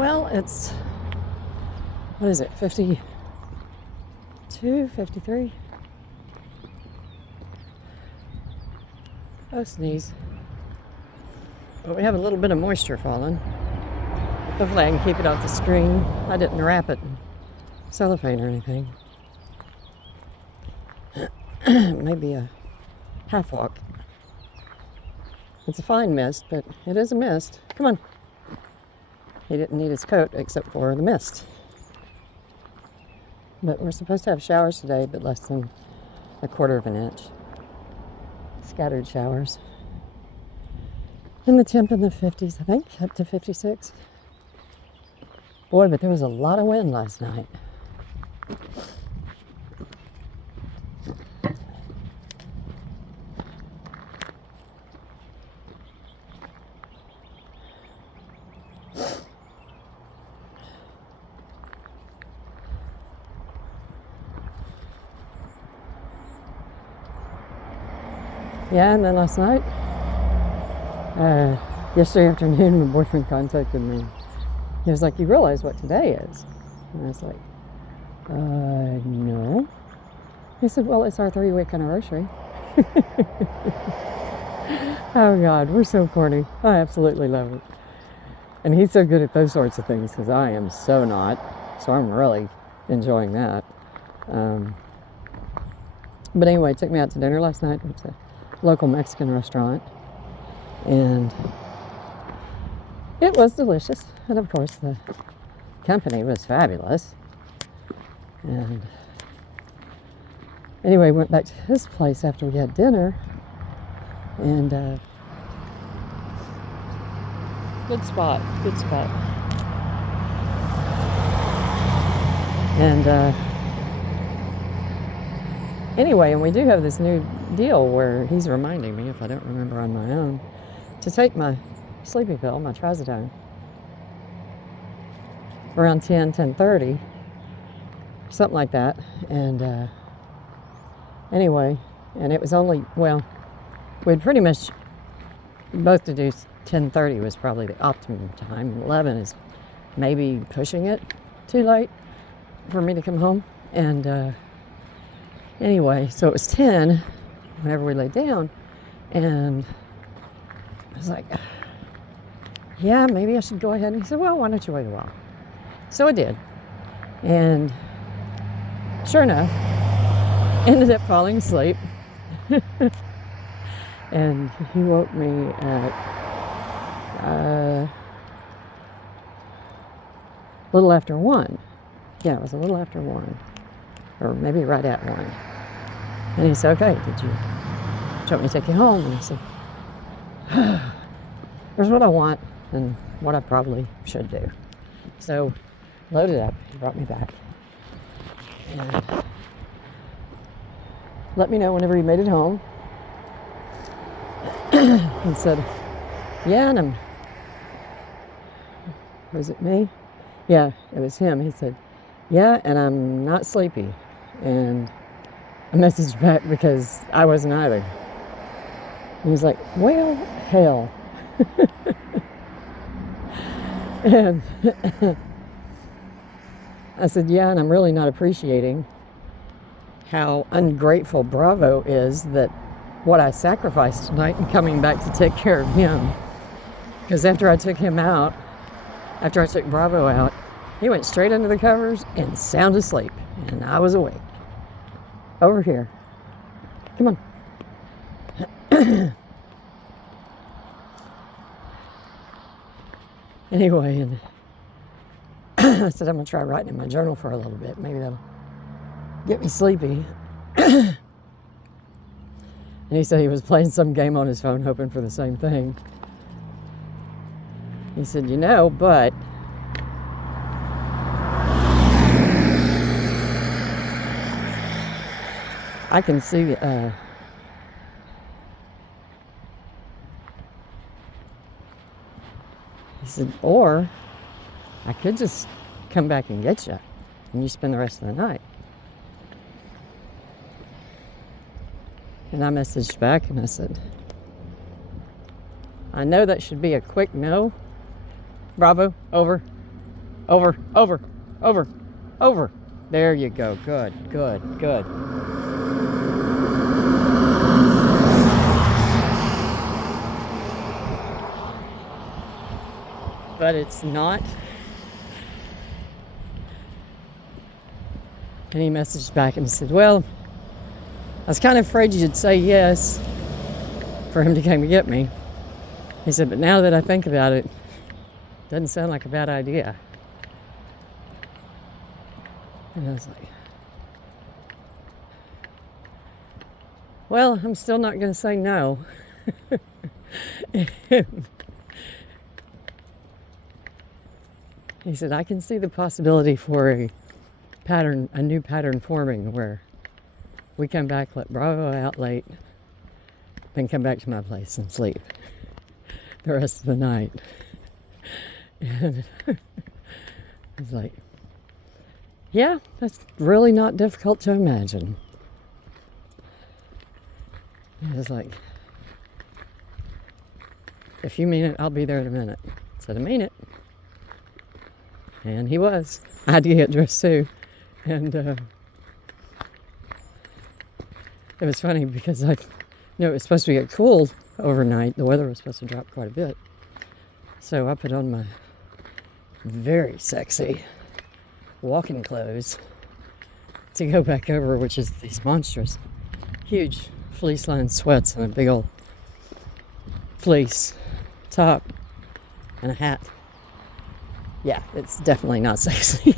Well, it's, what is it, 52, 53? Oh, sneeze. But we have a little bit of moisture falling. Hopefully I can keep it off the screen. I didn't wrap it in cellophane or anything. Maybe a half walk. It's a fine mist, but it is a mist. Come on. He didn't need his coat except for the mist. But we're supposed to have showers today, but less than a quarter of an inch. Scattered showers. And the temp in the 50s, I think, up to 56. Boy, but there was a lot of wind last night. Yeah, and then last night, yesterday afternoon, my boyfriend contacted me. He was like, "You realize what today is?" And I was like, no. He said, "Well, it's our 3-week anniversary." Oh God, we're so corny. I absolutely love it. And he's so good at those sorts of things because I am so not. So I'm really enjoying that. But anyway, he took me out to dinner last night. It's a local Mexican restaurant. And it was delicious. And of course, the company was fabulous. And anyway, went back to his place after we had dinner. And good spot. And anyway, and we do have this new deal where he's reminding me, if I don't remember on my own, to take my sleepy pill, my trazodone, around 10:30, something like that. And anyway, and it was only, well, we'd pretty much both to do 10:30 was probably the optimum time. 11 is maybe pushing it too late for me to come home. And anyway, so it was 10 whenever we laid down, and I was like, yeah, maybe I should go ahead. And he said, "Well, why don't you wait a while?" So I did, and sure enough, ended up falling asleep. And he woke me at a little after 1. Yeah, it was a little after 1, or maybe right at 1. And he said, "Okay, do you want me to take you home?" And I said, "Here's what I want and what I probably should do." So loaded up, he brought me back. And let me know whenever he made it home. He said, "Yeah, and was it me? Yeah, it was him." He said, "Yeah, and I'm not sleepy." And I messaged back because I wasn't either. He was like, "Well, hell." And I said, "Yeah, and I'm really not appreciating how ungrateful Bravo is that what I sacrificed tonight in coming back to take care of him. Because after I took him out, after I took Bravo out, he went straight under the covers and sound asleep. And I was awake. Over here. Come on." Anyway, and I said, "I'm going to try writing in my journal for a little bit. Maybe that'll get me sleepy." And he said he was playing some game on his phone, hoping for the same thing. He said, but I can see, he said, or I could just come back and get you, and you spend the rest of the night. And I messaged back and I said, "I know that should be a quick no. Bravo, over. Over, over, over, over. There you go. Good, good, good. But it's not. And he messaged back and said, well, I was kind of afraid you'd say yes for him to come and get me. He said, but now that I think about it, doesn't sound like a bad idea. And I was like, well, I'm still not going to say no. He said, I can see the possibility for a new pattern forming where we come back, let Bravo out late, then come back to my place and sleep the rest of the night. And I was like, yeah, that's really not difficult to imagine. I was like, if you mean it, I'll be there in a minute. I said, I mean it. And he was. I had to get dressed too. And it was funny because it was supposed to get cool overnight. The weather was supposed to drop quite a bit. So I put on my very sexy walking clothes to go back over, which is these monstrous, huge fleece-lined sweats and a big old fleece top and a hat. Yeah, it's definitely not sexy.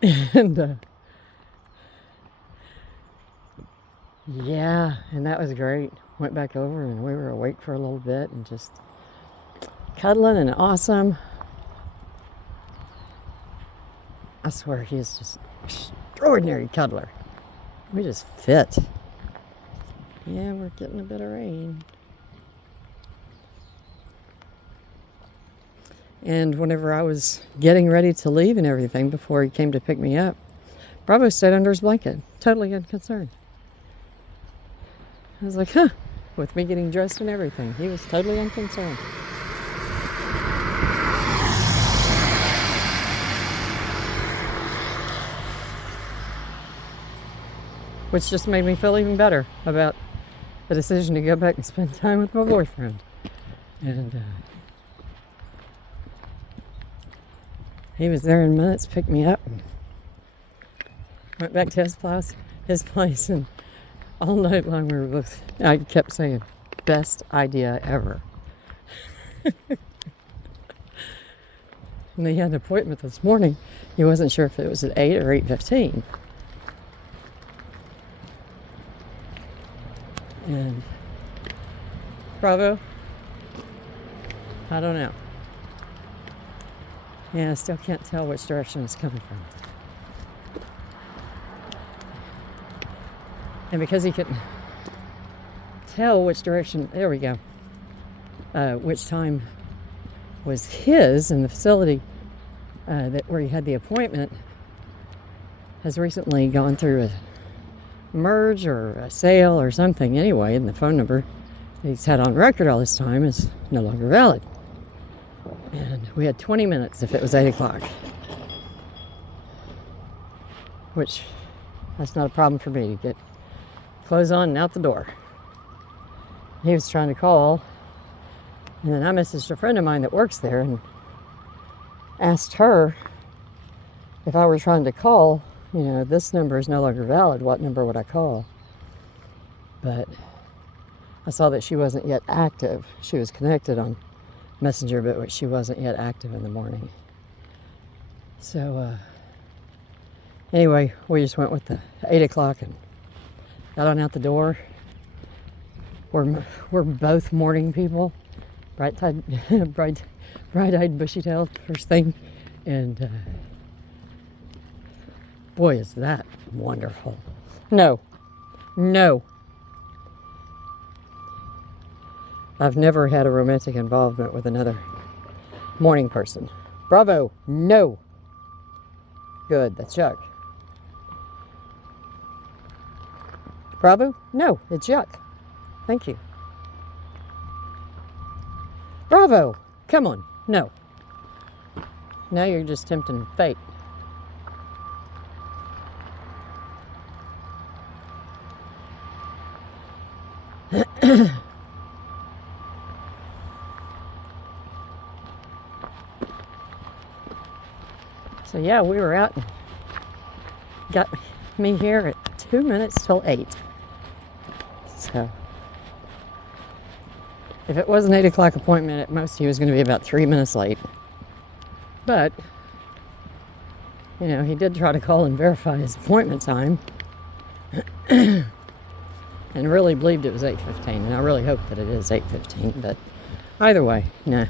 And yeah, and that was great. Went back over and we were awake for a little bit and just cuddling and awesome. I swear he is just extraordinary cuddler. We just fit. Yeah, we're getting a bit of rain. And whenever I was getting ready to leave and everything before he came to pick me up, Bravo stayed under his blanket, totally unconcerned. I was like, huh, with me getting dressed and everything. He was totally unconcerned. Which just made me feel even better about the decision to go back and spend time with my boyfriend. And he was there in minutes, picked me up, and went back to his place, and all night long we were both, I kept saying, best idea ever. And he had an appointment this morning. He wasn't sure if it was at 8 or 8:15. And Bravo, I don't know. Yeah, I still can't tell which direction it's coming from. And because he couldn't tell which direction, there we go, which time was his, and the facility where he had the appointment has recently gone through a merge or a sale or something anyway, and the phone number he's had on record all this time is no longer valid. And we had 20 minutes if it was 8 o'clock. Which, that's not a problem for me to get clothes on and out the door. He was trying to call, and then I messaged a friend of mine that works there and asked her if I were trying to call, this number is no longer valid, what number would I call? But I saw that she wasn't yet active. She was connected on Messenger, but she wasn't yet active in the morning. So anyway, we just went with the 8 o'clock and got on out the door. We're both morning people, bright-eyed, bushy-tailed first thing, and boy, is that wonderful. No. I've never had a romantic involvement with another morning person. Bravo, no. Good, that's Yuck. Bravo, no, it's Yuck. Thank you. Bravo, come on, no. Now you're just tempting fate. So yeah, we were out and got me here at 2 minutes till 8. So if it was an 8 o'clock appointment, at most he was going to be about 3 minutes late. But, you know, he did try to call and verify his appointment time and really believed it was 8:15. And I really hope that it is 8:15. But either way, nah.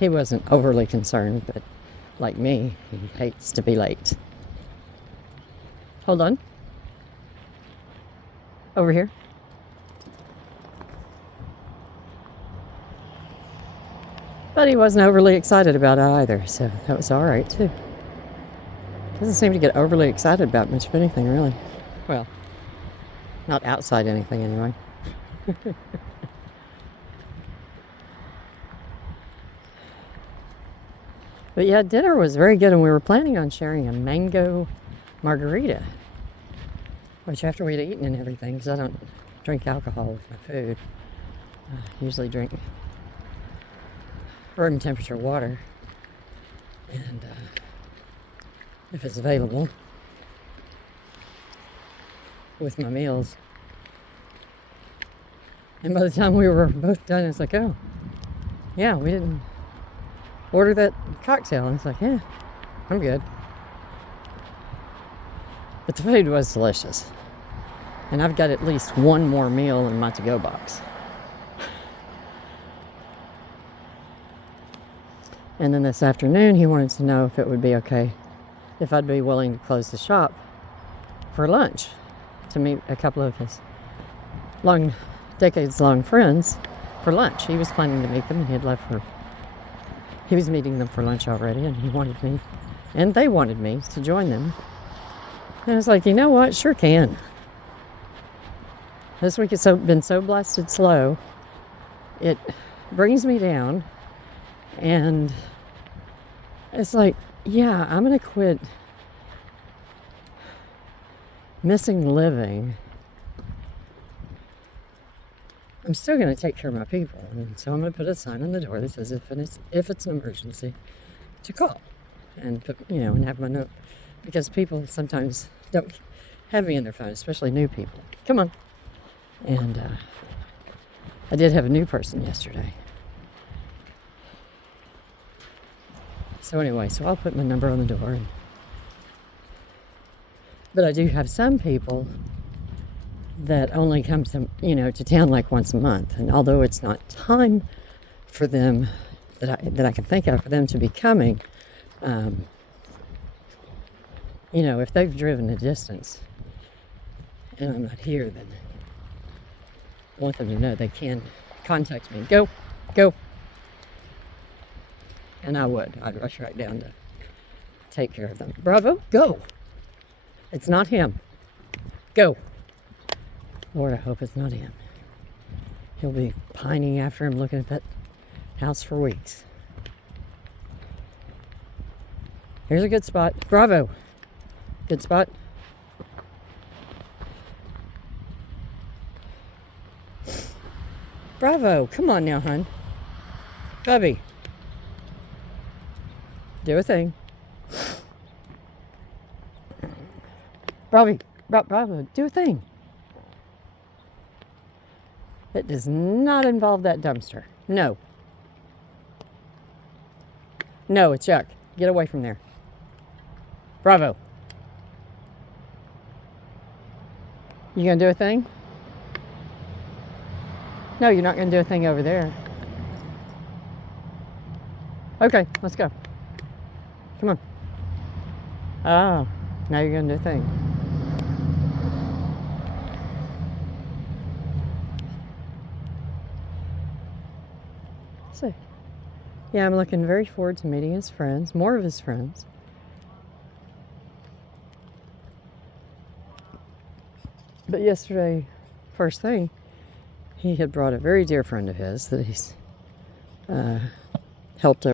He wasn't overly concerned, but like me, he hates to be late. Hold on. Over here. But he wasn't overly excited about it either, so that was all right too. Doesn't seem to get overly excited about much of anything, really. Well, not outside anything anyway. But yeah, dinner was very good, and we were planning on sharing a mango margarita, which after we'd eaten and everything, because I don't drink alcohol with my food, I usually drink room temperature water, and if it's available with my meals. And by the time we were both done, it's like, oh, yeah, we didn't order that cocktail. And it's like, yeah, I'm good. But the food was delicious. And I've got at least one more meal in my to-go box. And then this afternoon, he wanted to know if it would be okay if I'd be willing to close the shop for lunch to meet a couple of his decades-long friends for lunch. He was planning to meet them, and he was meeting them for lunch already, and he wanted me, and they wanted me to join them. And I was like, you know what? Sure can. This week has been so blasted slow. It brings me down, and it's like, yeah, I'm going to quit missing living. I'm still going to take care of my people, and so I'm going to put a sign on the door that says if it's an emergency, to call, and put, and have my note, because people sometimes don't have me in their phone, especially new people. Come on. And I did have a new person yesterday. So anyway, I'll put my number on the door. But I do have some people that only come to town like once a month. And although it's not time for them that I can think of for them to be coming, if they've driven a distance and I'm not here, then I want them to know they can contact me. Go. And I'd rush right down to take care of them. Bravo, go. It's not him. Go. Lord, I hope it's not him. He'll be pining after him, looking at that house for weeks. Here's a good spot. Bravo. Good spot. Bravo. Come on now, hon. Bubby. Do a thing. Bravo. Do a thing. It does not involve that dumpster. No. No, it's yuck. Get away from there. Bravo. You gonna do a thing? No, you're not gonna do a thing over there. Okay, let's go. Come on. Oh, now you're gonna do a thing. So, yeah, I'm looking very forward to meeting his friends, more of his friends. But yesterday, first thing, he had brought a very dear friend of his that he's helped